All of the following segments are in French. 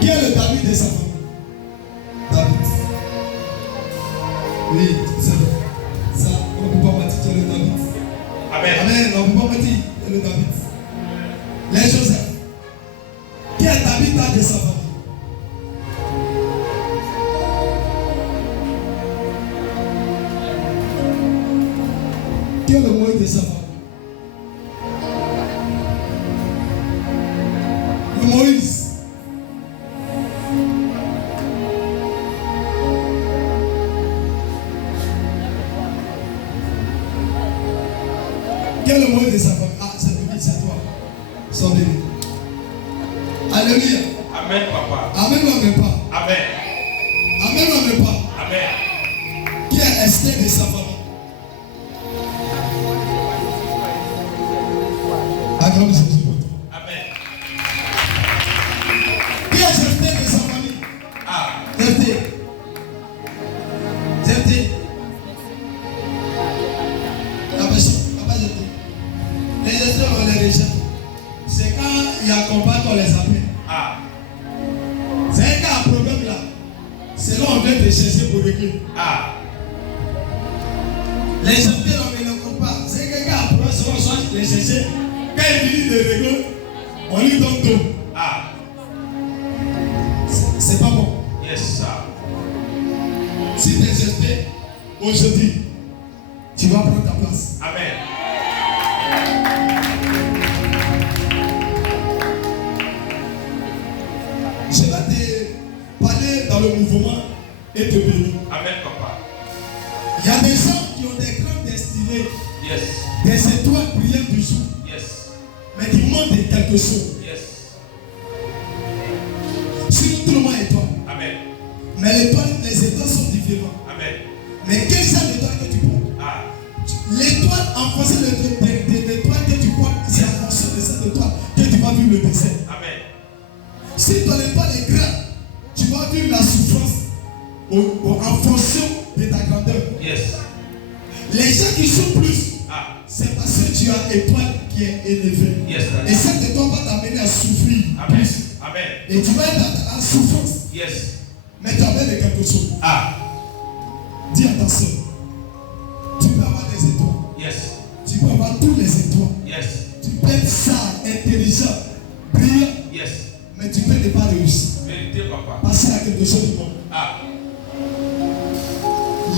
Qui est le David de sa famille? David. Oui, c'est vrai. Ça, on ne peut pas mentir, c'est le David. Amen. Amen, on ne peut pas mentir, c'est le David. Les Joseph. Qui est David de sa famille? Qui est le Moïse de sa famille? Le Moïse. Qui est le Moïse de sa famille? Ah, c'est toi. Sois béni. Alléluia. Amen, papa. Amen ou amen pas? Amen. Amen ou amen pas? Amen. Qui est Esther de sa famille? Acclame Jésus pour toi. Amen. Qui est Jephthé de sa famille? Ah. Jephthé. Jephthé. La personne, papa Jephthé. Les gestions, on les rejette. C'est quand il y a combat qu'on les appelle. Ah. C'est un cas à problème là. C'est là on vient te chercher pour régler. Ah. Les Jephthé, on ne les compte pas. C'est un cas à problème, c'est on soit les chercher. Quand il finit de régler, on lui donne tout. Ah. C'est pas bon. Yes, sir. Si tu es jeté aujourd'hui, tu vas prendre ta place. Amen. Je vais te parler dans le mouvement et te bénir. Amen, papa. Il y a des gens qui ont des grandes destinées, Yes. des étoiles brillantes du jour, Yes. mais qui manquent de quelque chose. Yes. Si tout le monde est étoile, Amen. mais les étoiles sont différentes. Amen. Mais quelle genre d'étoile que tu portes? Ah. L'étoile, en fonction de l'étoile que tu portes, c'est en fonction de cette étoile que tu vas vivre le désert. Amen. Si ton étoile est grande, tu vas vivre la souffrance en fonction de ta grandeur. Yes. Les gens qui sont plus, Ah. c'est parce que tu as une étoile qui est élevée. Yes. Et cette étoile va t'amener à souffrir Amen. plus. Amen. Et tu vas être dans la souffrance. Yes. Mais tu as besoin de quelque chose. Ah. Dis à ta soeur, tu peux avoir des étoiles. Yes. Tu peux avoir tous les étoiles. Yes. Tu peux être sage, intelligent, brillant. Yes. Mais tu peux ne pas réussir. Vérité, papa. Parce qu'il y a quelque chose du monde. Ah.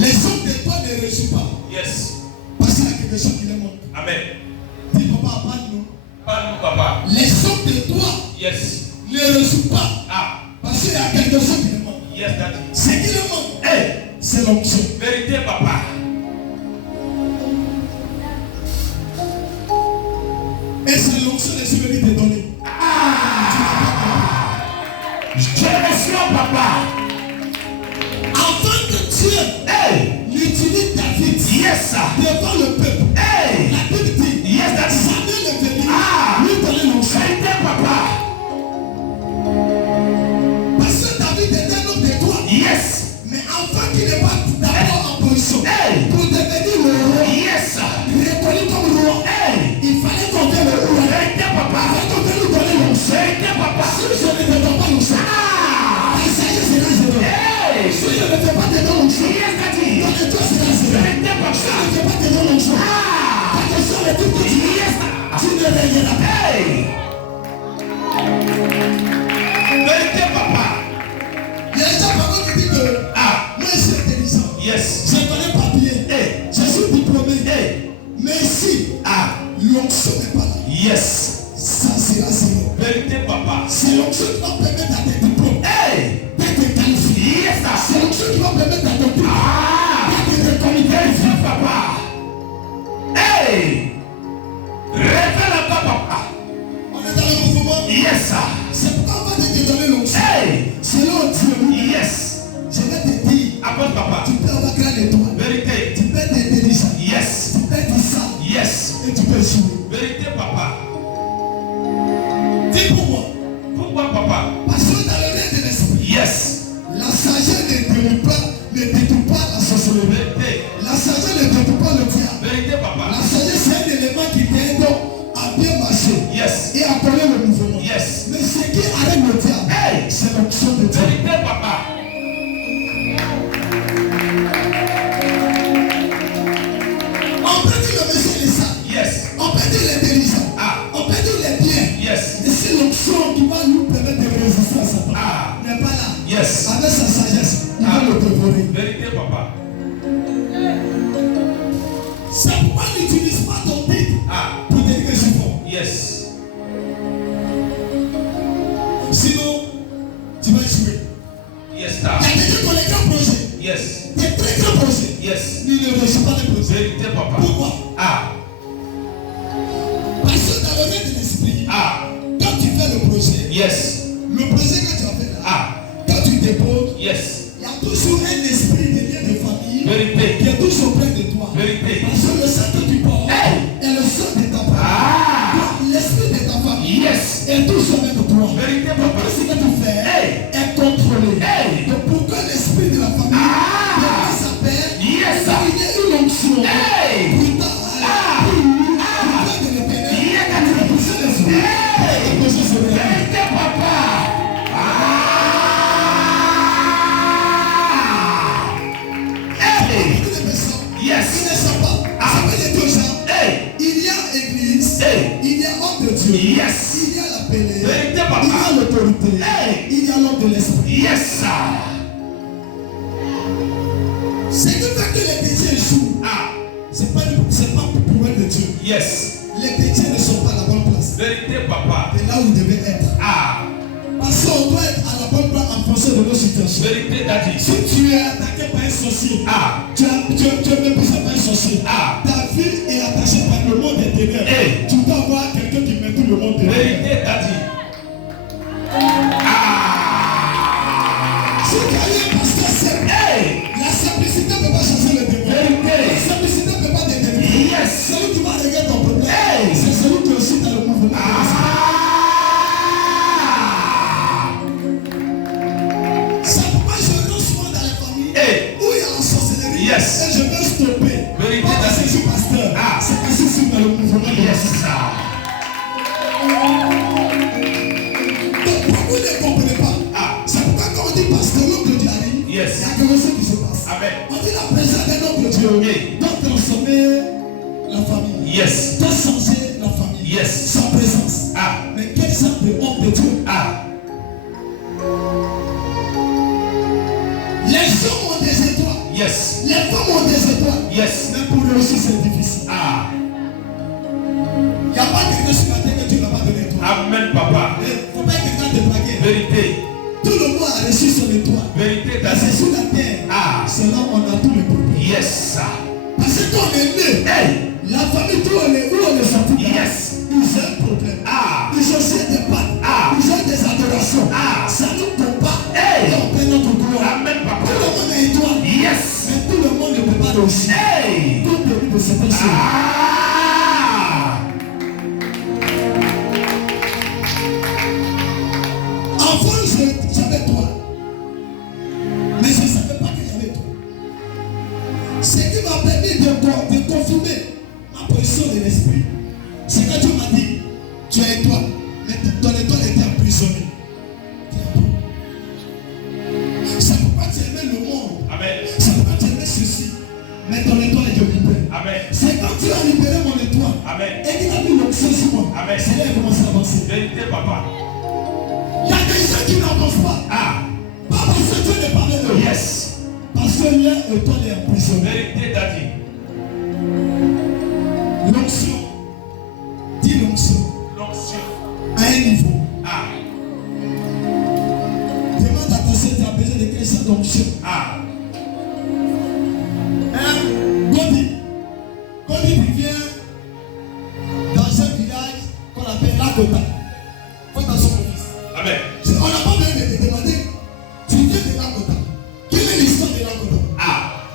Les hommes d'étoile ne réussissent pas. Yes. Parce qu'il y a quelque chose qui les manque. Amen. Dis papa, parle-nous. Parle-nous, papa. Les hommes d'étoile Yes. ne réussissent pas. Ah. Parce qu'il y a quelque chose qui les manque. Yes, daddy. Ce qui les manque, Hey. c'est l'onction. Vérité, papa. Et c'est l'onction que je vais te donner. Génération, papa. Avant que Dieu Hey. n'utilise David Yes, sir. devant le peuple, Hey. la Bible dit, Yes, daddy. Samuel est venu Ah. lui donner l'onction. Vérité, papa. Parce que David était un homme d'étoile. Yes. Mais avant qu'il n'est pas d'abord en position Hey. pour devenir le roi, Yes, sir. reconnu comme roi, Hey. il fallait qu'on vienne le roi. Vérité, papa. Avant qu'on vienne lui donner l'onction. Vérité, papa. Si je ne te donne pas l'onction, Ah. ta sagesse sera zéro. Hey. Si je ne fais pas te donner l'onction, Yes, daddy. ton étoile sera zéro. Vérité, Si papa. je ne fais pas te donner l'onction, Ah. ta question est toute petite. Yes, Tu ne régneras pas. hey. Vérité, papa. Il y a des gens parfois qui disent que Ah. moi je suis intelligent, Yes. je connais papier, Hey. je suis diplômé. Hey. Mais si Ah. l'onction n'est pas là, Yes. ça sera zéro. Vérité, papa. C'est l'onction qui va permettre à tes diplômes Hey. d'être qualifiés. Yes, sir. C'est l'onction qui va permettre à ton diplôme Ah. d'être reconnu. Vérité, papa. Hey. Révèle encore, papa. On est dans le mouvement. Yes, sir. C'est pourquoi on va te donner l'onction. Hey. Selon Dieu, Yes. je vais te dire, Apôtre, papa. tu peux avoir grande étoile, Vérité. tu peux être intelligent, Yes. tu peux être sage Yes. et tu peux jouer. Vérité, papa. Dis pour moi, Pourquoi, papa? parce que dans le règne de l'esprit, Yes. la sagesse ne détruit pas la sorcellerie. Vérité. La sagesse ne détruit pas le diable. Vérité, papa. La sagesse, c'est un élément qui t'aide à bien marcher Yes. et à connaître le mouvement. Yes. Mais ce qui arrête le diable, Hey. c'est l'onction. Sinon, tu vas échouer. Yes, Il y a sir. des gens qui ont les grands projets. Yes. Des très grands projets. Yes. Mais ils ne réussissent pas les projets. Vérité, papa. Pourquoi? Ah. Parce que dans le règne de l'esprit, Ah. quand tu fais le projet, Yes. le projet que tu as fait là, Ah. quand tu déposes, Yes. il y a toujours un esprit de lien de famille Vérité. qui est toujours près de toi. Vérité. Parce que le sang que tu portes Hey. est le sang de ta famille. Ah. Donc, l'esprit de ta famille Yes. est toujours avec toi. Vérité, Donc, papa. ce que tu fais Hey. est contrôlé. Hey. Donc, pour que l'esprit de la famille s'appelle, Yes, sir. il y a une onction. Hey. Plus tard, pour lui, de l'éternel, Yeah. il va pousser l'esprit. Hey. Et pousser ce réel. Vérité, papa. Ah. Hey. Beaucoup de personnes, Yes. ils ne savent pas. Ça veut dire que ça, Hey. il y a église, Hey. il y a homme de Dieu, Yes. il y a l'appelé, Vérité, papa. il y a l'autorité, Hey. il y a l'homme de l'esprit. Yes, sir. Ce qui fait que les chrétiens échouent, Ah. c'est pas pour être de Dieu. Yes. Les chrétiens ne sont pas à la bonne place. Vérité, papa. C'est là où ils devaient être. Ah. Parce qu'on doit être à la bonne place en fonction de nos situations. Vérité, daddy. Si tu es attaqué par un sorcier, Ah. tu es méprisé par un sorcier, Ah. ta vie est attachée par le monde des ténèbres. Hey. Tu dois avoir quelqu'un qui met tout le monde ténèbres. Vérité, daddy. Ah. Si tu as eu un pasteur simple, Hey. la simplicité ne peut pas changer le démon. Vérité. La simplicité ne peut pas déterminer. Yes. Celui qui va régler ton problème, Hey. c'est celui qui est aussi dans le mouvement. Ah. C'est pourquoi je rentre souvent dans les familles Hey. où il y a la sorcellerie. Yes. Et je vais stopper. Vérité, Pas parce que je suis pasteur. Ah. C'est parce que je suis dans le mouvement. de Yes, l'esprit. sir. Donc beaucoup ne comprennent pas. Ah. C'est pourquoi quand on dit pasteur, l'homme de Dieu arrive, Yes. il y a quelque chose qui se passe. Amen. On dit la présence d'un homme de Dieu Hey. doit transformer la famille. Yes. Doit changer la famille. Yes. Sa présence. Ah. Mais quel genre de homme de Dieu? Ah. Les hommes ont des étoiles. Yes. Les femmes ont des étoiles. Yes. Mais pour réussir, c'est difficile. Ah. Il n'y a pas quelqu'un sur la terre que tu n'as pas donné toi. Amen, papa. Il ne faut pas que quelqu'un te braque. Vérité. Tout le monde a reçu son étoile. Vérité, Mais c'est daddy. sur la terre. Ah. C'est là où on a tous les problèmes. Yes, sir. Parce que quand on est né, Hey. la famille, où on est sorti, Yes. ils ont un problème. Ah. Ils ont aussi des pattes. Ah. Ils ont des adorations. Ah. Ça nous tombe pas. Hey. Et on paie notre gloire. Amen, Tout papa. le monde a étoile. Yes. Mais tout le monde ne peut pas réussir. Hey. Tout début de cette chose. Ah. Enfant, j'avais toi. Mais je ne savais pas que j'avais toi. Ce qui m'a permis de confirmer ma position de l'esprit, c'est que Dieu m'a dit, tu as étoile, mais ton étoile était emprisonnée. C'est pourquoi tu aimais le monde. Amen. C'est pourquoi tu aimais ceci. Mais ton étoile est libérée. Amen. C'est quand tu as libéré mon étoile. Amen. Et qu'il a mis l'onction sur moi. Amen. C'est là qu'il commence à avancer. Vérité, papa. Il y a des gens qui n'avancent pas. Ah. Pas parce que Dieu ne parlait de eux. Yes. Parce que leur étoile est emprisonnée. Vérité, daddy. L'onction. Dis l'onction. L'onction. À un niveau. Ah. Demande à ton Seigneur, tu as besoin de quelle sorte d'onction. Ah. Godi. Godi qui vient dans un village qu'on appelle Lakota. Faut dans son office. Amen. On n'a pas besoin de te demander. Tu viens de Lakota. Quelle est l'histoire de Lakota? Ah.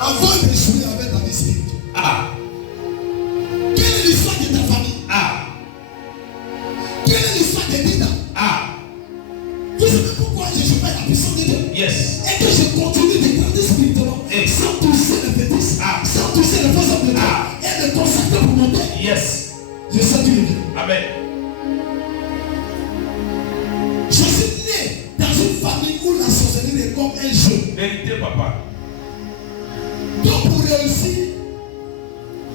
Avant d'échouer avec ta vie spirituelle. Ah. Quelle est l'histoire de ta famille? Ah. Quelle est l'histoire de Dina? Ah. Vous savez pourquoi je joue pas la puissance de Dieu? Yes. Et que je continue de grandir spirituellement Et- sans toucher le fétiche, Ah. sans toucher le faux homme de Dieu, Ah. et me consacrer pour mon Père. Yes. Je sais Dieu est bien. Amen. Je suis né dans une famille où la sorcellerie est comme un jeu. Vérité, papa. Donc pour réussir,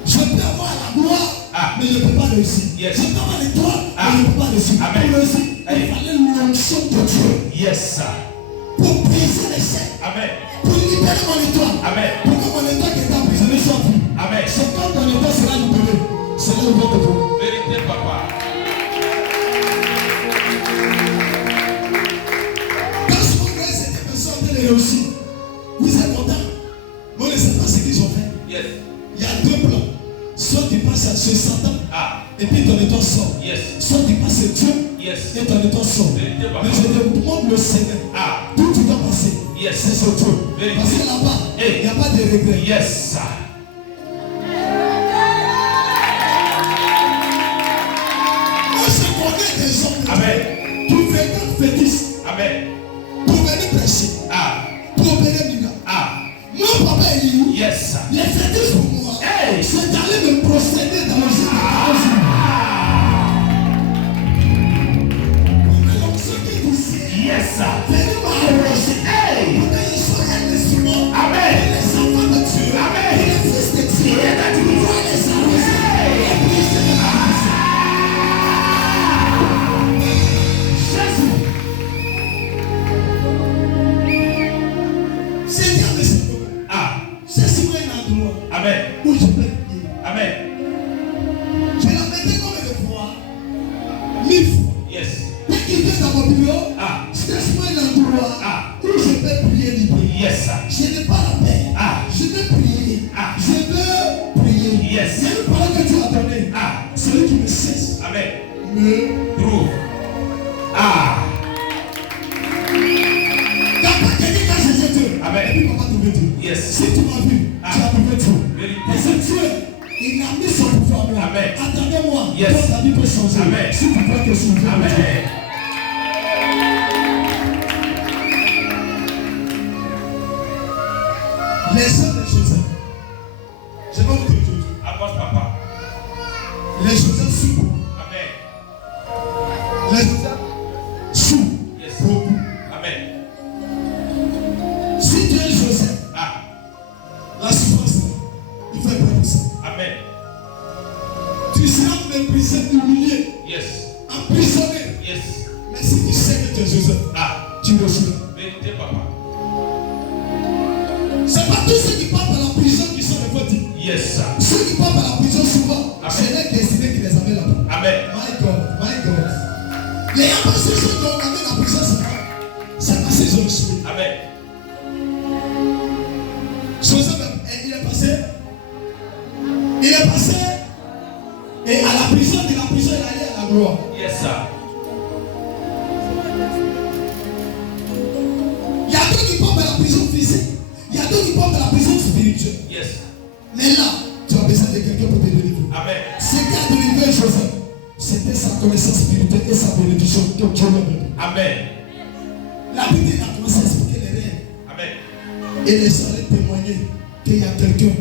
je peux avoir la gloire, Ah. mais je ne peux pas réussir. Yes. Je peux avoir l'étoile, Ah. mais je ne peux pas réussir. Amen. Pour réussir, Hey. il fallait l'onction de Dieu. Yes, sir. Pour briser les chaînes, Amen. pour libérer mon étoile. Amen. Pour que mon étoile qui est emprisonné soit pris. Amen. C'est quand ton étoile sera libéré, c'est là où Dieu te voit. Vérité, papa. et ton état sort. Vérité, papa. Mais je te demande le Seigneur. Ah. Tout tu dois passer. Yes. C'est sur toi. Vérité. Parce que là-bas, il n'y a pas de regret. Yes, sir. Moi, je connais des hommes Amen. qui venaient fétistes Amen. pour venir prêcher, Ah. pour venir Mina. Ah. Mon papa Eli, Yes, sir. les fétistes pour moi, Hey. c'est d'aller me procéder dans le jeu. Alors, ceux qui vous savent, Yes, sir. venez m'arroser. Hey. Pour qu'ils soient un instrument. Amen. Et les enfants de Dieu. Amen. Et les fils de Dieu. Yeah, that's it. Pour les arroser. Et puis, c'est de la Jésus. Seigneur, mais c'est bon. Ah. C'est sur un endroit Amen. où je peux prier. Amen. Je la mettais comme une fois, 1000 fois. Yes. Dès qu'il vient dans mon bureau, Ah. c'est sur un endroit Ah. où je peux prier libre. Yes, sir. Je n'ai pas la paix. Ah. Je veux prier. Ah. Je veux prier. Yes. Il y a une parole que Dieu a donnée. Ah. Celui qui me cesse Amen. me Trouve. Ah. t'as pas quelqu'un qui a cherché Dieu. Amen. Et puis papa trouvé Dieu. Yes. Si tu m'as vu, Ah. tu as trouvé Dieu. Vérité. Parce que Dieu, il a mis son pouvoir en moi. Amen. Attendez-moi. Yes. Toi, ta vie peut changer. Amen. Si tu crois que je suis Dieu. Amen. Les sœurs de Joseph. Je vais vous dire aujourd'hui. Avance, papa. Les Joseph souffrent. Amen. Les Joseph souffrent Yes. beaucoup. Amen. Si tu es Joseph, Ah. la souffrance, il faut être prêt pour ça. Amen. Tu seras méprisé, humilié, Yes. emprisonné. Yes. Mais si tu sais que tu es Joseph, Ah. tu reçois. Vérité, papa. Ce n'est pas tous ceux qui partent à la prison qui sont les vôtres. Yes, sir. Ceux qui partent à la prison souvent, Amen. c'est leur destinée qui les amène là-bas. Amen. My God, my God. Les apôtres qui ont amené la prison, c'est parce qu'ils ont échoué. Amen. Joseph, il est passé. Il est passé. Et à la prison, il est allé à la gloire. Yes, sir. Il y a d'autres qui partent à la prison physique. Il y a d'autres qui partent à la prison spirituelle. Yes. Mais là, tu as besoin de quelqu'un pour te délivrer. Amen. Ce qui a délivré Joseph, c'était sa connaissance spirituelle et sa bénédiction que Dieu lui a donnée. Amen. La Bible a commencé à expliquer les rêves. Amen. Et les gens allaient témoigner qu'il y a quelqu'un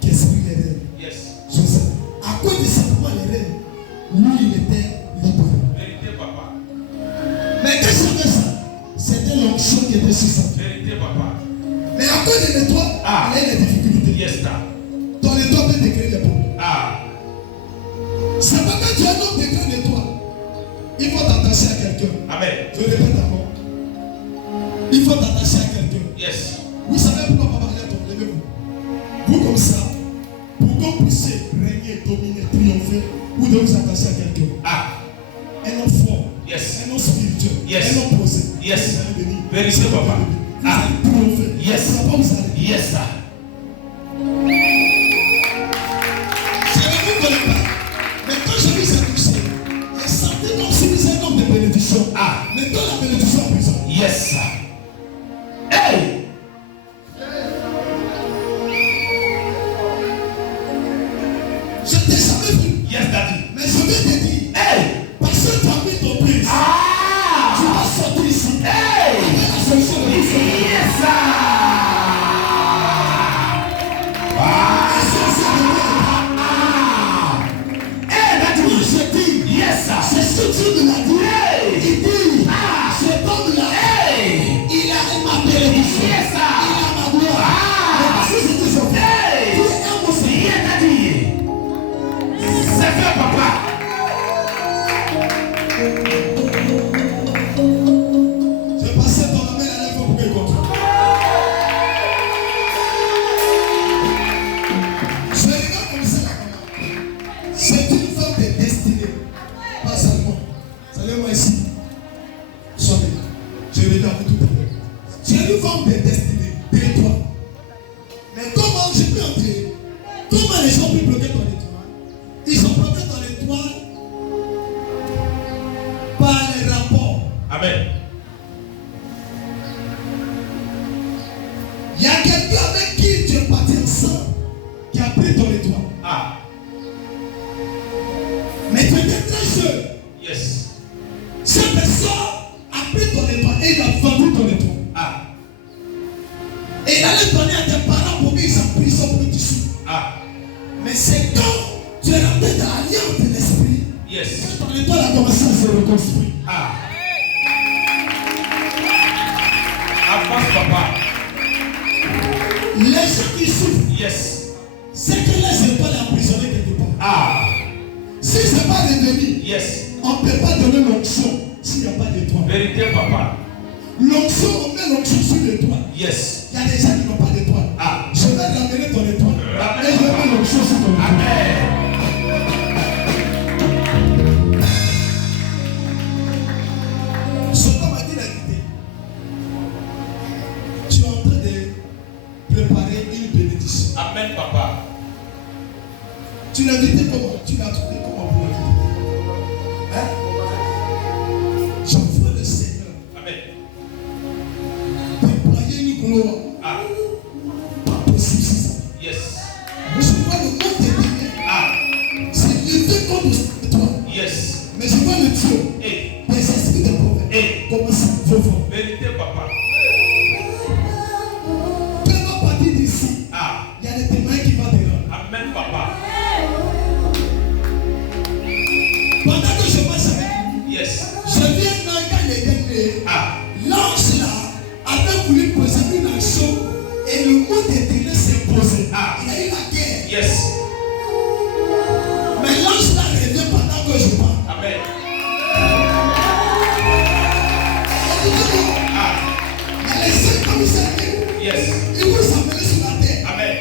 qui explique les rêves. Yes. Joseph, à cause de simplement les rêves, lui, il était libre. Vérité, papa. Mais qu'est-ce que ça? C'était l'onction qui était sur sa vie. Vérité, papa. Mais à cause de l'étoile, Ah. il y a des difficultés. Yes, sir. Ton étoile peut te créer les problèmes. Ah. C'est pas que tu as un homme de grande étoile. Il faut t'attacher à quelqu'un. Amen. Je répète encore. Il faut t'attacher à quelqu'un. Yes. Vous savez pourquoi papa lève ton levez-vous. Vous comme ça, pour que vous puissiez régner, dominer, triompher, vous devez vous attacher à quelqu'un. Ah. Un homme fort. Yes. Un homme spirituel. Yes. Un homme posé. Yes. Vous allez venir. Vérité, Vous allez papa. venir. Vous Ah. allez triompher. Yes. Ça va pas vous arrêter. Yes, sir. Je ne vous connais pas. Mais quand je vous ai touché, j'ai senti comme si vous êtes un homme de bénédiction. Ah. Mais dans la bénédiction en prison. Yes, sir. Hey. Je t'ai jamais vu. Yes, daddy. Mais je vais te dire, Hey. parce que tu as mis ton prise, tu Ah. vas sortir ici. Hey. Avec la solution de tout ça. Yes, sir. Ah. Et ça, c'est le même. Hey, daddy. Moi, je dis, Yes, sir. c'est ce que Dieu me l'a dit. Hey. Il dit, Ah. cet homme-là, Hey. il a ma bénédiction. Yes, sir. Il a ma gloire. Ah. Mais parce que c'est toujours fait. Hey. Tu es un bon Seigneur. Yeah, daddy. C'est fait, papa. Je passais dans la main à la lèvre pour qu'il compte. Je regarde comme ça la maman. C'est une femme de destinée. Pas seulement. Salut-moi ici. Soyez. Je regarde tout à l'heure. C'est une femme de destinée. Tais-toi. Mais comment je peux entrer? Comment les gens peuvent bloquer ton étoile? Ils ont bloqué ton étoile par les Amen. Il y a quelqu'un avec qui tu es parti ensemble qui a pris ton étoile. Ah. Mais tu étais très jeune. Yes. Cette personne a pris ton étoile et il a vendu ton étoile. Ah. Et il allait donner à tes parents pour qu'ils s'en prissent son petit sou. Ah. Mais c'est quand tu es rentré dans l'alliance de l'esprit. Yes. Ton étoile a commencé à se reconstruire. Ah. Avance, papa. Les gens qui souffrent, Yes. c'est que les étoiles sont emprisonnées quelque part. Ah. Si ce n'est pas devenu, Yes. on ne peut pas donner l'onction s'il n'y a pas d'étoile. Vérité, papa. L'onction, on met l'onction sur l'étoile. Yes. Il y a des gens qui n'ont pas d'étoile. Ah. Je vais ramener ton étoile. Ramène, Et je vais mettre l'onction sur ton étoile. Amen. Ce qu'on m'a dit la vérité. Tu es en train de préparer une bénédiction. Amen, papa. Tu l'as invité comment? Tu l'as trouvé comment pour l'inviter? Hein? Je vois le Seigneur Amen. déployer une gloire. Ah. Pas possible si ça. Yes. Je vois le monde de Dieu. Ah. C'est levé contre toi. Yes. Mais je vois le Dieu. Hey. Des esprits de prophète. Hey. Comment ça veut voir? Vérité, papa. Peu va partir d'ici. Ah. Il y a des témoins qui vont te rendre. Amen, papa. Pendant que je passe avec vous, Yes. je viens dans les derniers. Ah. L'ange là avait voulu poser une action et le mot d'éternel s'est posé. Ah. Il y a eu la guerre. Yes. Mais l'ange là revient pendant que je parle. Amen. Écoutez-moi, Ah. il y a les cinq commissaires. Yes. Ils vont s'amener sur la terre. Amen.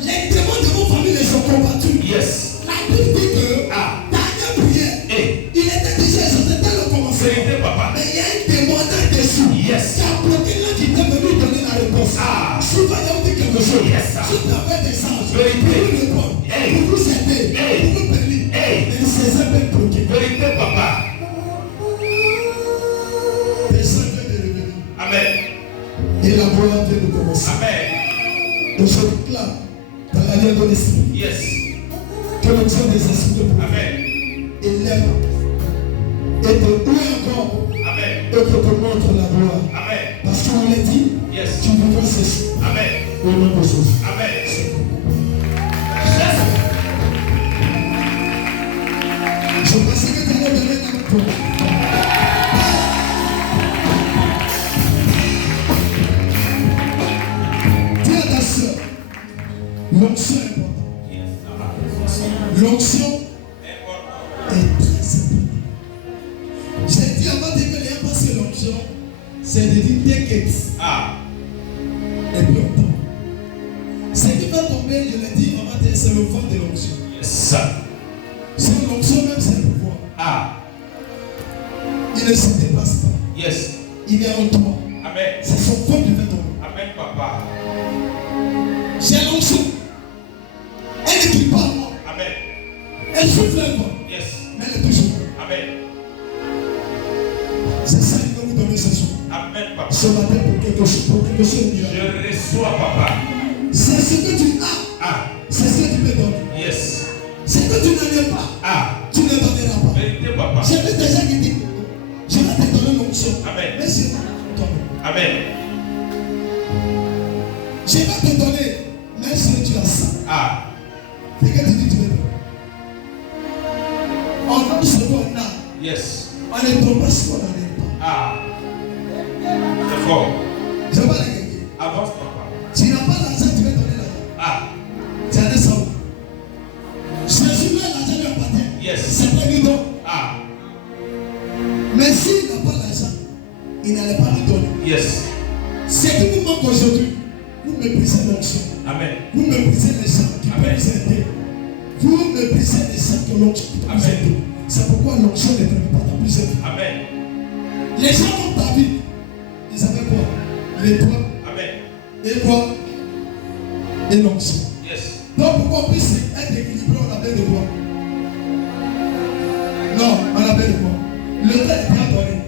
Les démons de vos familles les ont combattus. Yes. La Bible dit que Ah. dernière prière, Hey. il était déjà exaucé dès le commencement. Vérité, papa. Mais il y a un démon là-dessous Yes. qui a bloqué l'un qui était venu donner la réponse. Ah. Souvent, il y a dit quelque chose. Yes, sir. Si tu avais des anges, Vérité. pour vous répondre, Hey. pour vous aider, Hey. pour vous bénir, Hey. mais ces épées bloquées. Vérité, papa. Les anges viennent de revenir. Amen. Et la gloire vient de commencer. Amen. Et je déclare dans la lien de l'esprit Yes. que l'onction des esprits de prophète Amen. élève et te ouvre encore Amen. et que te montre la gloire. Amen. Parce qu'on l'a dit, Yes. tu vivras ceci Amen. au nom de Jésus. Amen. Je pensais que tu allais donner un peu. Dis à ta soeur, l'onction est importante. L'onction est très importante. J'ai dit avant de que les gens passent l'onction, c'est de dire take it. Ah. Et puis on tombe. Ce qui va tomber, je l'ai dit avant, c'est le vent de l'onction. Yes. C'est l'onction même, c'est le pouvoir. Ah. Il ne se déplace pas. Yes. Il est en toi. Amen. C'est son fond qui fait tomber. Amen, papa. J'ai l'onction. Elle ne crie pas à moi. Amen. Elle souffle un vent. Yes. Mais elle est toujours là. Amen. C'est ça qu'il va vous donner ce soir. Amen, papa. Ce matin pour quelque chose de miracle. Je reçois, papa. C'est ce que tu as. Ah. C'est ce que tu peux donner. Yes. Ce que tu n'en as pas. Ah. Tu ne donneras pas. Vérité, papa. J'ai vu des gens qui disent je vais te donner l'onction. Amen. Mais c'est pas ton nom. Amen. Je vais te donner. Mais si tu as ça. Ah. C'est que tu dis tu veux donner. On donne ce qu'on a. Yes. On ne donne pas ce qu'on n'en a pas. Ah. C'est fort. Je vais la gagner. Avance, papa. Tu n'as pas l'argent, tu veux donner l'argent. Ah. Tu as des sommes. Jésus, l'argent lui appartient. Yes. C'est pas lui don. Ah. Mais s'il n'a pas l'argent, il n'allait pas lui donner. Yes. Ce qui vous manque aujourd'hui, vous méprisez l'onction. Amen. Vous méprisez les gens qui peuvent Amen. vous aider. Vous méprisez les gens que l'onction peut vous Amen. aider. C'est pourquoi l'onction ne peut pas dans plusieurs vies. Amen. Les gens dans ta vie, ils avaient quoi? L'étoile. Amen. Et quoi? Et l'onction. Yes. Donc pourquoi on puisse être équilibré, on avait de quoi? Non, on avait de quoi? Le temps est bien donné.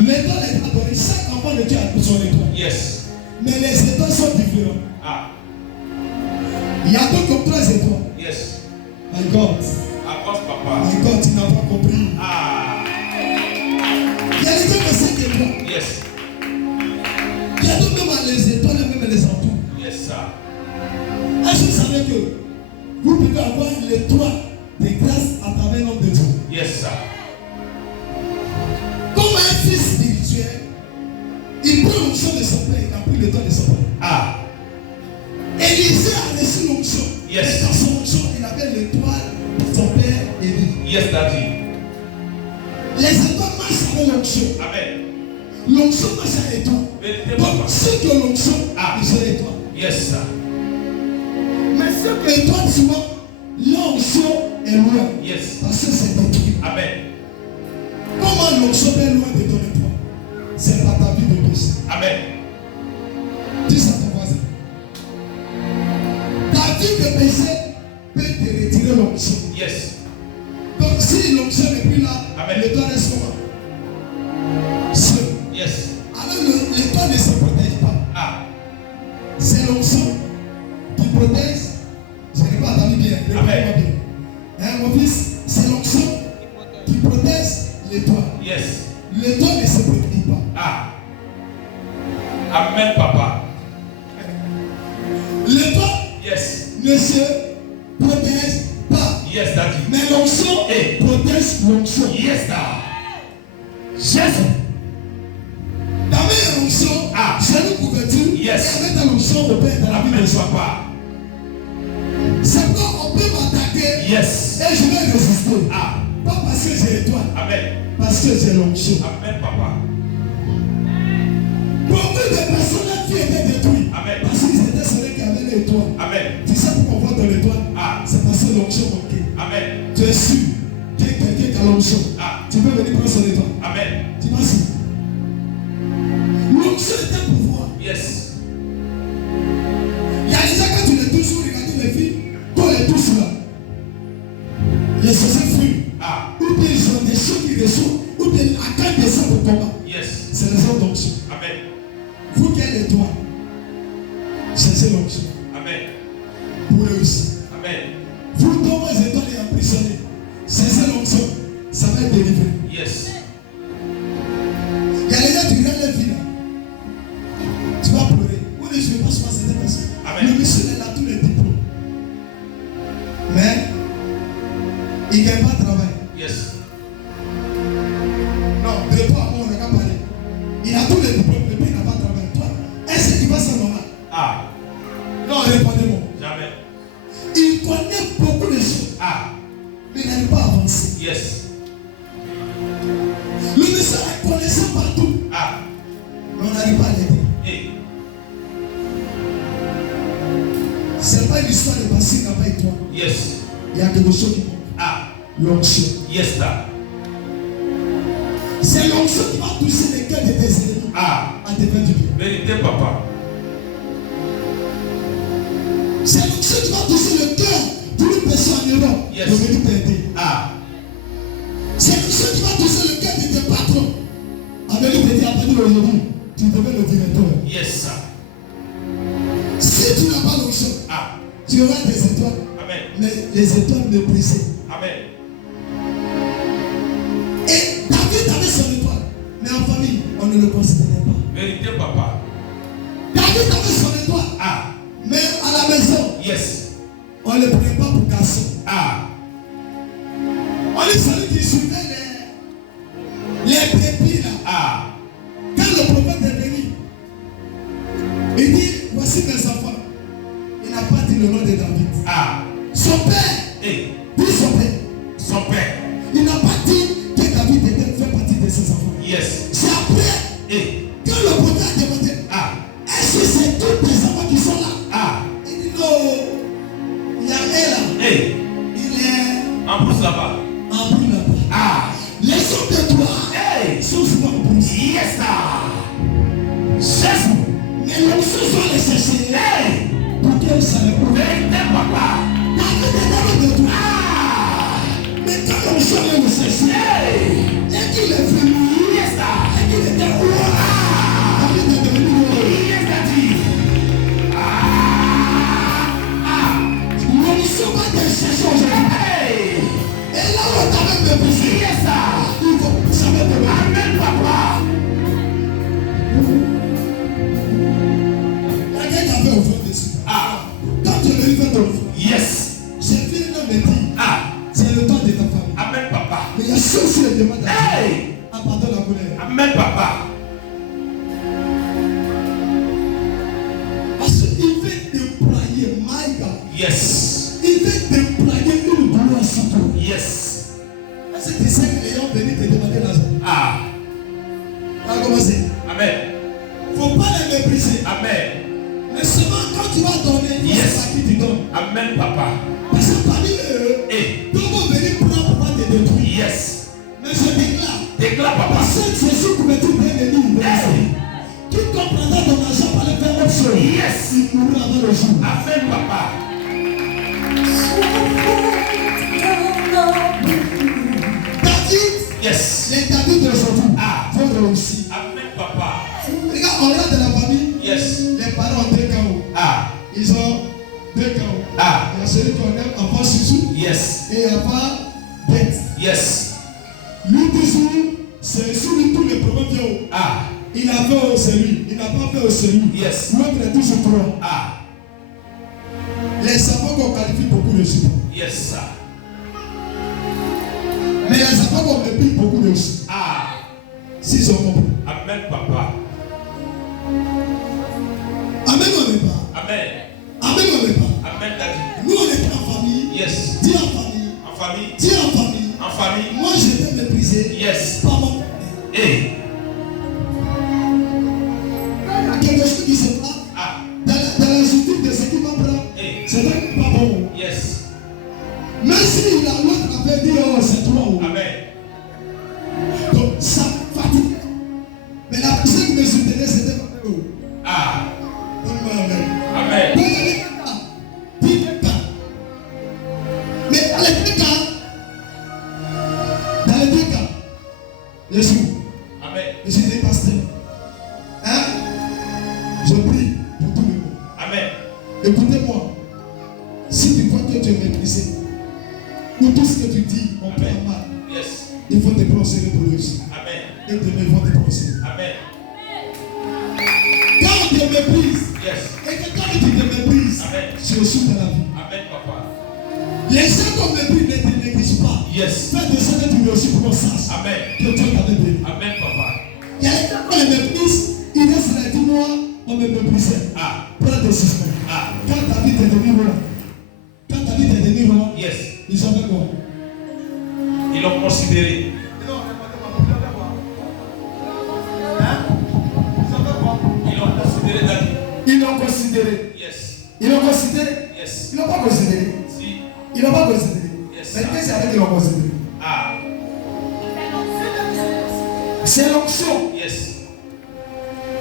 L'étoile est pas donnée. Chaque enfant de Dieu a son étoile. Yes. Mais les étoiles sont différentes. Ah. Il y a donc comme 3 étoiles. Yes. My God. Avance, papa. My God, tu n'as pas compris. Ah. Il y a les gens de 5 étoiles. Yes. Il y a donc même les étoiles, même les entours. Yes, sir. Est-ce que vous savez que vous pouvez avoir l'étoile de grâce à travers l'homme de Dieu? Yes, sir. Comme un fils spirituel, il prend l'onction de son père, il a pris l'étoile de son père. Ah. Élisée a reçu l'onction. Yes. Et dans son onction, il avait l'étoile de son père Élie. Yes, daddy. Les étoiles marchent avec l'onction. Amen. L'onction marche avec l'étoile. Donc, ceux qui ont l'onction, ils ont l'étoile. Yes, sir. Mais ceux qui ont l'étoile, souvent, l'onction est loin. Yes. Parce que c'est détruit. Amen. Comment l'onction est loin de ton étoile? C'est par ta vie de péché. Amen. Dis ça à ton voisin. Ta vie de péché peut te retirer l'onction. Yes. Donc si l'onction n'est plus là, Amen. l'étoile reste comment? Seul. Yes. Alors l'étoile ne se protège pas. Ah. C'est l'onction qui protège. Je n'ai pas entendu bien. Amen. Bien. Hein, mon fils, c'est l'onction qui protège l'étoile. Yes. L'étoile ne se protège pas. Ah. Amen, papa. L'étoile Yes. ne se protège pas. Yes, daddy. Mais l'onction protège l'onction. Yes, daddy. Jésus. Ta meilleure onction, c'est une couverture. Yes. Et avec ta onction, on peut être dans la vie Amen, de soi. papa. C'est pourquoi on peut m'attaquer. Yes. Et je vais résister. Ah. Pas parce que j'ai l'étoile. Amen. Parce que j'ai l'onction. Amen, papa. Beaucoup de personnes qui étaient détruites. Amen. Parce qu'ils étaient ceux qui avaient l'étoile. Amen. Tu sais pourquoi on voit dans l'étoile? C'est parce que l'onction manquait. Amen. Tu es sûr qu'il y a quelqu'un qui a l'onction. Tu peux venir prendre son étoile. Amen. Tu m'as su. L'onction est un pouvoir. Yes. Il y a déjà quand tu les touches, vous regardez les filles, quand les touches là, les sorciers fuient. Ou bien ils ont des choses qui reçoivent, ou bien à quand descend au combat. Yes. C'est les hommes d'onction. Amen. Vous qui êtes l'étoile, cherchez l'onction. Amen. Pour réussir. Amen. Vous dont vos étoiles est emprisonné, cherchez l'onction, ça va être délivré. Yes. Il y a les gens qui regardent les filles là. Tu vas pleurer. Ou les je ne passe pas cette personne. Amen. Le monsieur est là, tous les diplômes. Mais il ne gagne pas de travail. Yes. Non, de toi, on n'a qu'à parler. Il a tous les diplômes, mais il n'a pas de travail. Toi, est-ce que tu vas ça normal? Non, répondez-moi. Jamais. Il connaît beaucoup de choses. Mais il n'arrive pas à avancer. Yes. Le monsieur est connaissant partout. Mais on n'arrive pas à l'aider. C'est pas une histoire de passé n'a pas été toi. Yes. Il y a quelque chose qui manque. L'onction. Yes, sir. C'est l'onction qui va toucher les cœurs de tes ennemis. À te faire du bien. Vérité, papa. C'est l'onction qui va toucher le cœur d'une personne en Europe. Yes. De venir t'aider. C'est l'onction qui va toucher le cœur de tes patrons. À venir t'aider à partir d'aujourd'hui. Tu deviens le directeur. Yes, sir. Si tu n'as pas l'onction, tu auras des étoiles. Amen. Mais les étoiles méprisées. Amen. Et David avait son étoile. Mais en famille, on ne le considérait pas. Vérité, papa. David avait son étoile. Mais à la maison, Yes. on ne le prenait pas pour garçon. On est celui qui suivait les brebis là. Quand le prophète est venu, il dit, voici mes enfants. Il n'a pas dit le nom de David. Son père. Dit son père. Son père. Il n'a pas dit que David fait partie de ses enfants. Yes. C'est après. Quand le prophète a demandé, est-ce que c'est tous tes enfants qui sont là? Il dit non. Il y a un là. Il est En plus là-bas. en bruit là-bas. Les hommes de toi sont souvent en bruit. Yes, sir. Jésus. Mais l'onction va les chercher. Pour qu'ils s'en éprouvent. Vérité, papa. David est dans le toi. Mais quand l'onction vient le chercher, et qu'il est venu, Yes, sir. et qu'il était roi, David est devenu roi. L'onction va te chercher aujourd'hui. Et là où t'avais méprisé, il faut jamais te mettre. Amen, papa. Quelqu'un qui avait offert dessus. Quand tu veux faire ton offre, Yes. j'ai vu un homme me dire, c'est le temps de ta famille. Amen, papa. Mais il y a ceux qui le demandent à Hey. pardon la colère. Amen, papa. Parce qu'il veut déployer, my God. Yes. Il veut déployer une gloire sur toi. Yes. Est-ce que tu sais que les gens viennent te demander l'argent? On va commencer. Amen. Il ne faut pas les mépriser. Amen. Mais seulement quand tu vas donner, il Yes. faut à qui tu donnes. Amen, papa. Parce que parmi eux, Hey. tout vont venir prendre pour pas te détruire. Yes. Mais je déclare, Déclare, papa. parce que Jésus pouvait tout bien de lui. Qui comprendra ton argent par le faire autre chose. Yes. Il mourra avant le jour. Amen, papa. David, Yes. les David d'aujourd'hui vont réussir. Amen, papa. Regarde, on regarde de la famille. Yes. Les parents ont deux chaos. Ils ont deux chaos. Il y a celui qu'on aime, enfant Susu. Yes. Et il y a pas bête. Yes. Lui toujours, c'est sur lui tous les problèmes viennent. Il a fait au celui. Il n'a pas fait au celui. Yes. L'autre est toujours trois. Les savants qu'on qualifie beaucoup de choses. Yes, sir. Mais les savants qu'on méprise beaucoup de choses. S'ils ont compris. Amen, papa. Amen, on n'est pas. Amen. Amen, on n'est pas. Amen, daddy. Nous, on est en famille. Yes. Dis en famille. En famille. Dis en famille. En famille. Moi, je vais mépriser. Yes. Par mon père. Hey. Il y a quelque chose qui se passe. Dans la justice de ce qui va prendre. Hey. C'est pas bon. Yes. Même si l'autre avait dit, oh, c'est toi. Amen. Donc, ça fatigue. Mais la personne qui me soutenait, c'était pas eux. Amen. Amen. Mais dans les deux cas, Jésus, Amen. je suis un pasteur. Je prie pour tout le monde. Amen. Écoutez-moi. Si tu crois que tu es méprisé, ou tout ce que tu dis, on prend mal. Yes. Il faut te procéder pour réussir. Amen. Et demain, ils vont te procéder. Amen. Quand on te méprise, Yes. et que quand tu te méprises, Amen. tu reçois dans la vie. Amen, papa. Les gens qu'on méprise ne te négligent pas. Yes. Fais de ça que tu réussis pour qu'on sache Amen. que Dieu t'avait béni. Amen, papa. Il y a les gens qu'on les méprise, ils restent là, dis-moi, on me méprisait. Prends décision. Quand David est devenu roi, Yes. ils ont fait quoi? Ils l'ont considéré. Ils l'ont considéré, daddy. Ils l'ont considéré. Yes. Ils l'ont considéré. Yes. Ils l'ont pas considéré. Si. Ils l'ont pas considéré. Yes, Mais sir. qu'est-ce qu'ils avaient qu'ils l'ont considéré? C'est l'onction. Yes.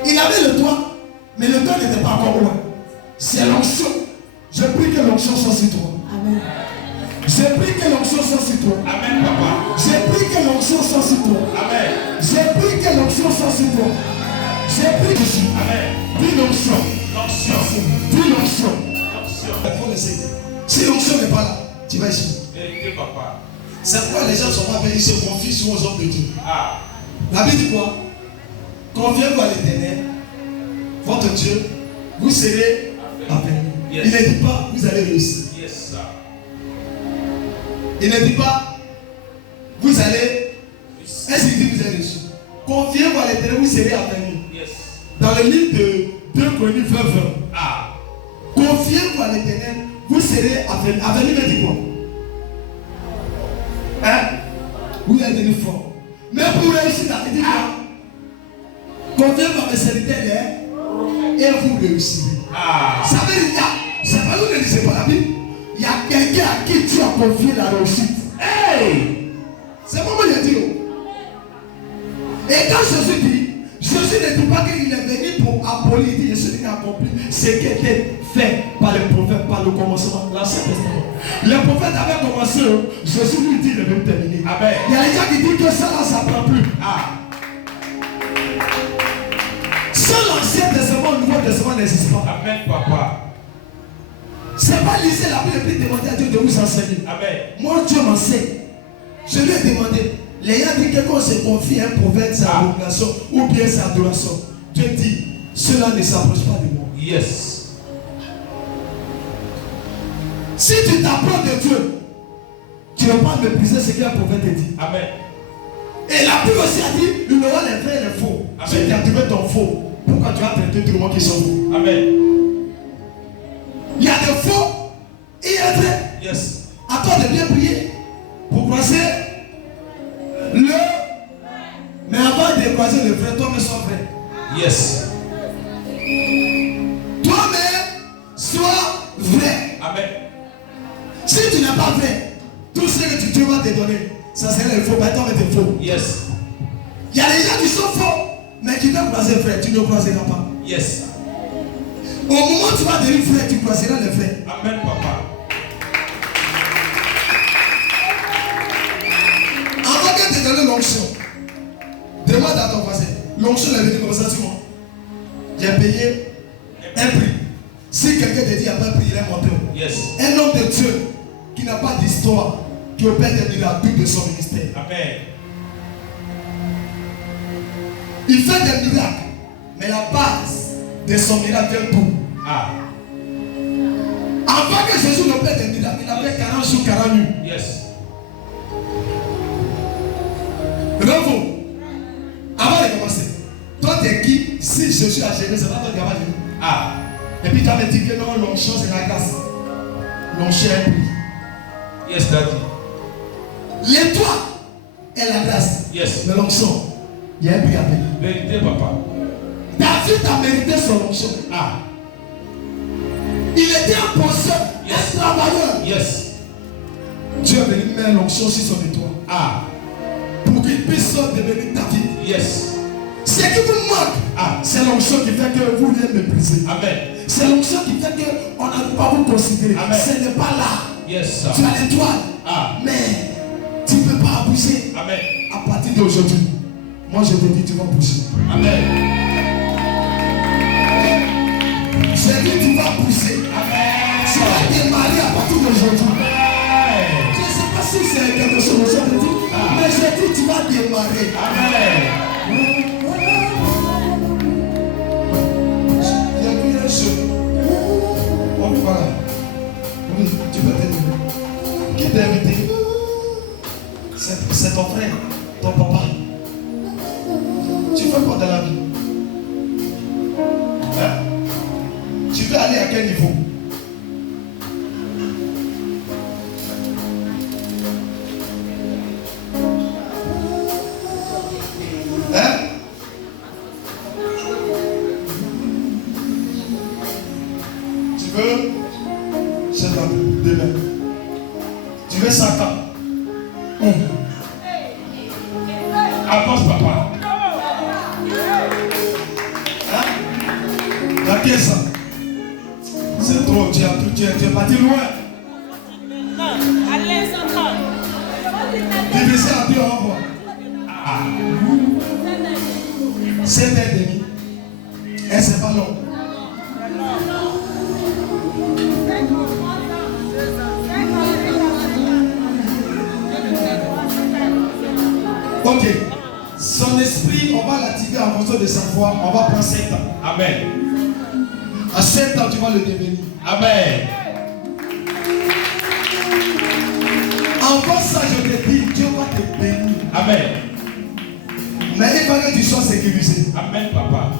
Il avait le doigt, mais le doigt n'était pas encore loin. C'est l'onction. Je prie que l'onction soit sur toi. Amen. Je prie que l'onction soit sur toi. Amen, papa. Je prie que l'onction soit sur toi. Amen. Je prie que l'onction soit sur toi. Je prie que Amen. dis l'onction. L'onction. Dis l'onction. L'onction. Il faut laisser. Si l'onction n'est pas là, tu vas ici. Vérité, papa. C'est pourquoi les gens ne sont pas venus se confier sur aux hommes de Dieu. La Bible dit quoi? Confiez-vous à l'Éternel, votre Dieu, vous serez appelés. Yes. Il ne dit pas, vous allez réussir. Yes, sir. Il ne dit pas, vous allez. Est-ce qu'il dit vous allez réussir? Confiez-vous à l'Éternel, vous serez appelés. Yes. Dans le livre de 2 Chroniques 20. Confiez-vous à l'Éternel, vous serez appelés. Appelés veut dire quoi? Vous allez devenir fort. Mais pour réussir, il dit quoi? Confiez-vous à mes serviteurs et vous réussirez. Ça veut dire, c'est pas vous ne lisez pas la Bible. Il y a quelqu'un à qui tu as confié la réussite. Hey! C'est moi qui dit. Et quand Jésus dit, Jésus ne dit pas qu'il est venu pour abolir, il dit Jésus qui a accompli ce qui était fait par les prophètes, par le commencement de l'Ancien Testament. Les prophètes avaient commencé, Jésus lui dit, il est venu terminer. Amen. Il y a des gens qui disent que ça là, ça ne prend plus. n'existe pas. Amen, papa. C'est pas lisser la Bible et puis demander à Dieu de vous enseigner. Amen. Moi, Dieu m'enseigne. Je lui ai demandé. Les gens disent que quand on se confie à un prophète, c'est adoration ou bien c'est adoration. Dieu dit, cela ne s'approche pas de moi. Yes. Si tu t'approches de Dieu, tu ne vas pas mépriser ce qu'un prophète te dit. Amen. Et la Bible aussi a dit, il y aura les vrais et les faux. Si tu as trouvé ton faux, pourquoi tu vas traiter tout le monde qui sont faux? Amen. Il y a des faux et il y a des vrais. Yes. À toi de bien prier pour croiser le. Mais avant de croiser le vrai, toi-même sois vrai. Yes. Toi-même sois vrai. Amen. Si tu n'es pas vrai, tout ce que Dieu va te donner, ça serait le faux. Mais toi-même tu es faux. Yes. Il y a des gens qui sont faux, mais qui veulent croiser vrai, tu ne croiseras pas. Yes. Au moment où tu vas devenir vrai, tu croiseras le vrai. Amen, papa. Avant que tu te donnes l'onction, demande à ton voisin. L'onction est venue comme ça sur moi. J'ai payé un prix. Si quelqu'un te dit qu'il n'y a pas de prix, il est menteur. Yes. Un homme de Dieu qui n'a pas d'histoire, qui opère des miracles de son ministère. Amen. Il fait des miracles, mais la base de son miracle vient d'où? Ah. Avant que Jésus n'opère des miracles, il avait 40 jours, 40 nuits. Yes. Bravo. Avant de commencer, toi t'es qui? Si Jésus a géré, c'est pas toi qui vas gérer. Ah. Et puis tu vas me dire que non, l'onction c'est la grâce. L'onction est un prix. Yes, daddy. L'étoile est la grâce. Yes. Mais l'onction, il y a un prix à payer. Vérité, papa. David a mérité son onction. Ah. Il était un penseur, Yes. un travailleur. Yes. Dieu est venu mettre l'onction sur son étoile. Ah. Pour qu'il puisse devenir David. Yes. Ce qui vous manque, c'est l'onction qui fait que vous les méprisez. Amen. C'est l'onction qui fait qu'on n'arrive pas à vous considérer. Amen. Ce n'est pas là. Yes. Tu as l'étoile. Ah. Mais tu ne peux pas bouger. Amen. À partir d'aujourd'hui, moi je te dis, tu vas bouger. Amen. J'ai dit, tu vas bouger. Amen. Tu vas démarrer à partir d'aujourd'hui. Amen. Je ne sais pas si c'est quelque chose que je te dis, mais j'ai dit, tu vas démarrer. Amen. J'ai vu un jeu. Oh, voilà. Oui, tu peux t'aider. Qui t'a invité? C'est ton frère, ton papa. Tu fais quoi dans la vie? Hein? Tu veux aller à quel niveau? Hein? Tu veux? C'est dans demain. Tu veux 5 ans? Avance, papa. Hein? Dans 15 ans? C'est trop, tu es parti loin. Divisé en deux, au revoir. 7 ans et demi. Et c'est pas long. Ok. Son esprit, on va l'activer en fonction de sa foi. On va prendre 7 ans. Amen. À 7 ans, tu vas le devenir. Amen. Encore ça, je te dis, Dieu va te bénir. Amen. Mais il faut que tu sois sécurisé. Amen, papa.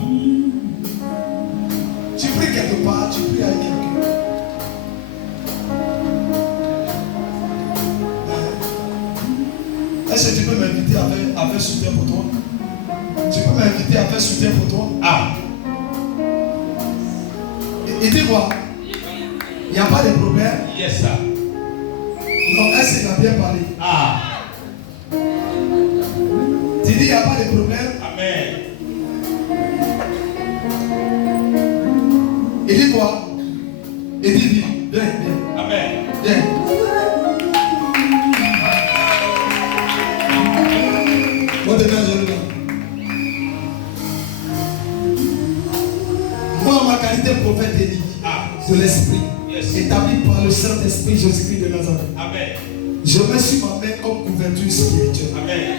Tu pries quelque part, tu pries avec quelqu'un. Est-ce que tu peux m'inviter à faire soutien pour toi? Tu peux m'inviter à faire soutien pour toi? Ah. Et dis quoi? Il n'y a pas de problème? Yes, sir. Non, est-ce qu'il a bien parlé? Ah. Tu dis il n'y a pas de problème? Amen. Et dis quoi? Et dis, viens, viens. Amen. Viens. Moi, ma qualité vérité prophète Élie de l'esprit, établi par le Saint-Esprit Jésus-Christ de Nazareth. Amen. Je mets sur ma main comme couverture spirituelle. Amen.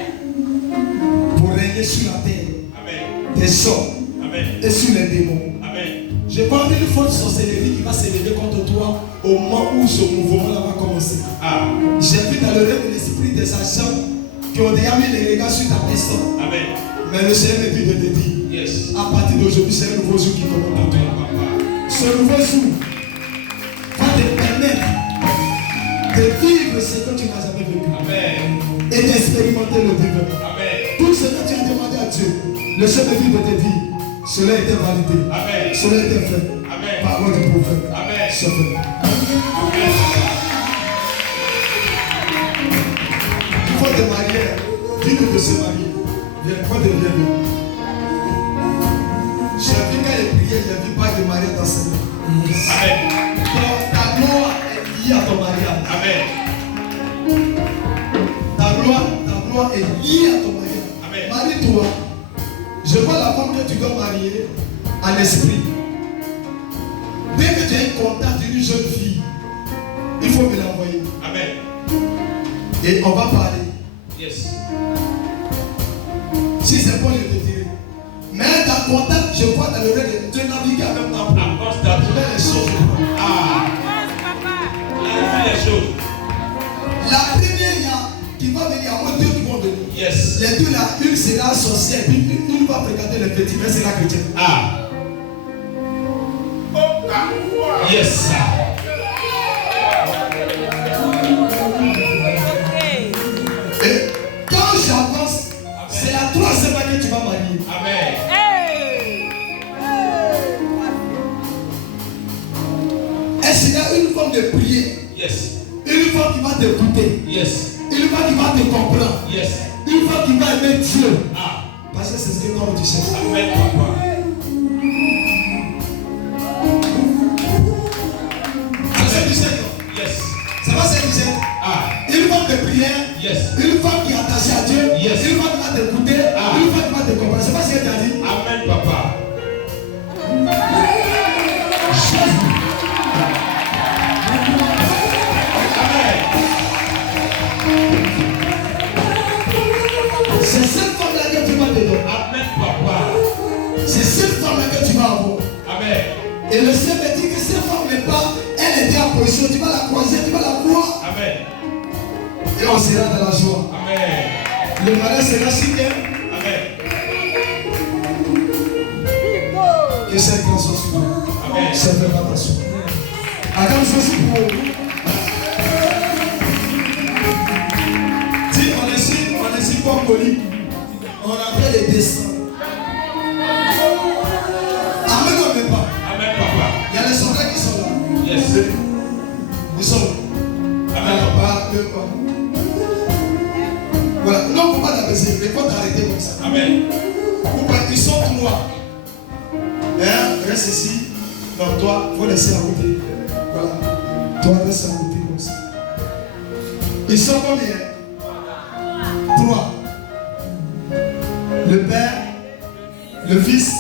Pour régner sur la terre. Amen. Des sorts. Amen. Et sur les démons. Amen. Je parle d'une forte sorcellerie qui va s'élever contre toi au moment où ce mouvement-là va commencer. J'ai vu dans le rêve de l'esprit des agents qui ont déjà mis les regards sur ta personne. Amen. Mais le Seigneur me dit de te dire, à partir d'aujourd'hui, c'est un nouveau jour qui commence pour toi. Ce nouveau jour va te permettre de vivre ce que tu n'as jamais vécu. Amen. Et d'expérimenter le divin. Amen. Tout ce que tu as demandé à Dieu, le Seigneur me dit de te dire, cela était validé. Amen. Cela était fait. Amen. Parole du prophète. Amen. C'est fait. Amen. Il faut te marier. Dis-nous de se marier. Viens, quoi de bien. J'ai vu quand il priait, j'ai vu pas de mariage dans ce monde. Amen. Donc ta gloire est liée à ton mariage. Amen. Ta gloire est liée à ton mariage. Amen. Marie-toi. Je vois la femme que tu dois marier en esprit. Dès que tu as un contact d'une jeune fille, il faut me l'envoyer. Amen. Et on va parler. Yes. Si c'est bon, je te dirai. Mais dans contact, je vois dans le rêve de Dieu naviguer avec ta peau. Les choses. Les choses. La première, il y a qui va venir, à moins deux qui vont venir. Yes. Les deux là, une sera sorcière, puis une va fréquenter les petits, mais c'est la chrétienne. Yes. Et quand j'avance, c'est la troisième année que tu vas marier. Amen. Et c'est là une forme de prière. Yes. Une femme qui va t'écouter. Yes. Une femme qui va te comprendre. Yes. Une femme qui va aimer Dieu. Parce que c'est ce que toi tu cherches. Amen, papa. C'est ce que tu sais. Yes. C'est pas ce que tu sais. Une femme de prière. Yes. Une femme qui est attachée à Dieu. Yes. Une femme qui va t'écouter. Une femme qui va te comprendre. C'est pas ce que tu as dit. Amen, papa. C'est cette femme-là que tu vas te donner. Amen, papa. C'est cette femme-là que tu vas avoir. Amen. Et le Seigneur me dit que cette femme n'est pas, elle était en position. Tu vas la croiser, tu vas la voir. Amen. Et on sera dans la joie. Amen. Le mariage sera si bien. Amen. Que cette grâce soit sur nous. Amen. C'est fait attention. Adam, ceci pour vous. Si on est si pas poli, on appelle les destins. Amen, on ne met pas. Amen, papa. Il y a les soldats qui sont là. Yes. Ils sont là. Amen, Pas, même pas. Voilà. Non, il ne faut pas t'abaisser. Il faut t'arrêter comme ça. Amen. Pourquoi ils sont trois. Reste ici. Non, toi, il faut laisser à côté. Voilà. Toi, reste à côté comme ça. Ils sont combien? Trois. Le Père, le Fils,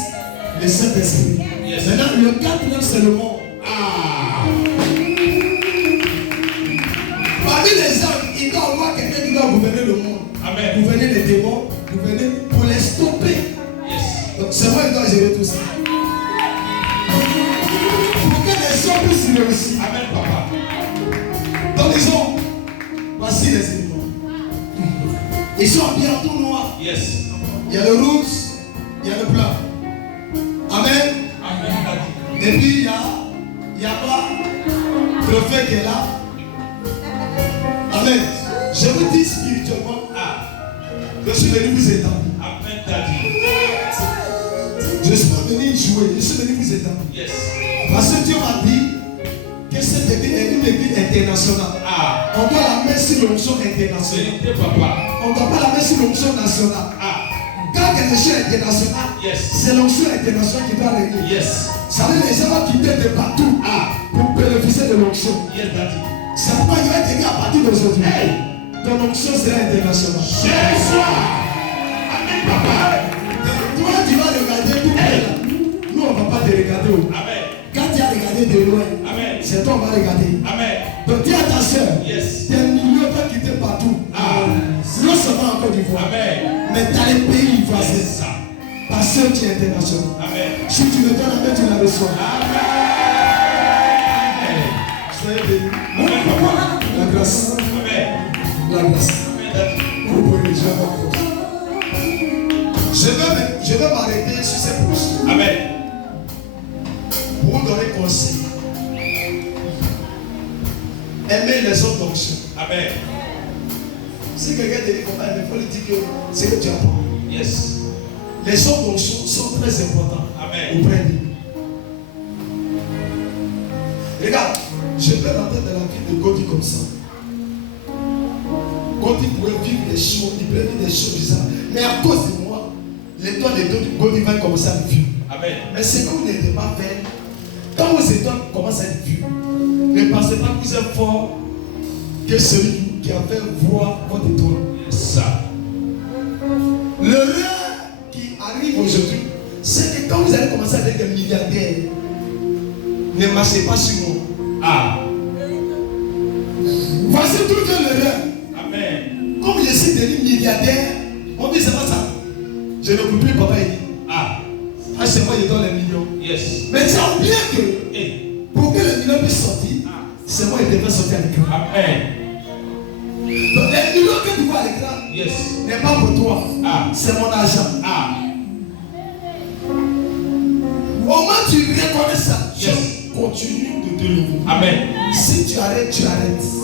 le Saint-Esprit. Yes. Maintenant, le quatrième, c'est le monde. Parmi les hommes, il doit y avoir quelqu'un qui doit gouverner le monde. Amen. Gouverner les démons, gouverner pour les stopper. Yes. Donc, c'est moi qui dois gérer tout ça. Pour que les hommes puissent réussir. Amen, papa. Donc, disons, voici les éléments. Ils sont habillés en tout noir. Yes. Il y a le rouge, il y a le blanc. Amen. Amen. Et puis, il y a quoi? Le fait qui est là. Amen. Je vous dis spirituellement, je suis venu vous établir. Amen, daddy. Je ne suis pas venu jouer, je suis venu vous établir. Yes. Parce que Dieu m'a dit que cette église est une église internationale. On doit la mettre sur l'onction internationale. Vérité, papa. On ne doit pas la mettre sur l'onction nationale. Quand quelque chose est international, c'est l'onction internationale qui doit régler. Yes. Ça veut dire les gens vont quitter de partout pour bénéficier de l'onction. Yes, daddy. C'est pourquoi il va te dire à partir d'aujourd'hui, ton onction sera internationale. C'est ça. Amen, papa. Toi, tu vas regarder tout le monde. Nous, on ne va pas te regarder. Amen. toi, on va regarder. Amen. Donc dis à ta soeur, Yes. des millions vont quitter partout. Non seulement en Côte d'Ivoire, mais dans les pays voisins. C'est ça. Parce que tu es international. Amen. Si tu le donnes la main, tu la reçois. Amen. Soyez bénis. Amen, papa. La grâce. Amen. La grâce. Amen. Vous pouvez déjà voir. Je vais m'arrêter sur ces postes. Amen. Pour vous donner conseil. Aimez les autres d'onction. Amen. Si quelqu'un te dit qu'on il faut lui dire que c'est que tu apprends. Yes. Les autres d'onction sont très importants. Amen. Auprès de nous. Regarde, je peux rentrer dans la vie de Gaudi comme ça. Gaudi pourrait vivre des choses, il peut vivre des choses bizarres. Mais à cause de moi, les doigts de Gaudi vont commencer à vivre. Amen. Mais ce que vous n'êtes pas fait, quand vos étoiles commencent à être vues, ne pensez pas que vous êtes fort que celui qui a fait voir votre étoile. Ça. L'erreur qui arrive aujourd'hui, c'est que quand vous allez commencer à être des milliardaires, ne marchez pas sur moi. Ah. Voici toute l'erreur. Amen. Comme je suis devenu milliardaire, on dit c'est pas ça. Je ne peux plus papa il dit. Ah. Ah, c'est moi qui donne les millions. Yes. Mais tu as oublié que Hey. pour que les millions puissent sortir, c'est moi qui devais sortir à l'écran. Amen. Donc les millions que tu vois à l'écran Yes. n'est pas pour toi. Ah. C'est mon argent. Ah. Au moins tu reconnais ça. Yes. Je continue de te lever. Amen. Si tu arrêtes, tu arrêtes.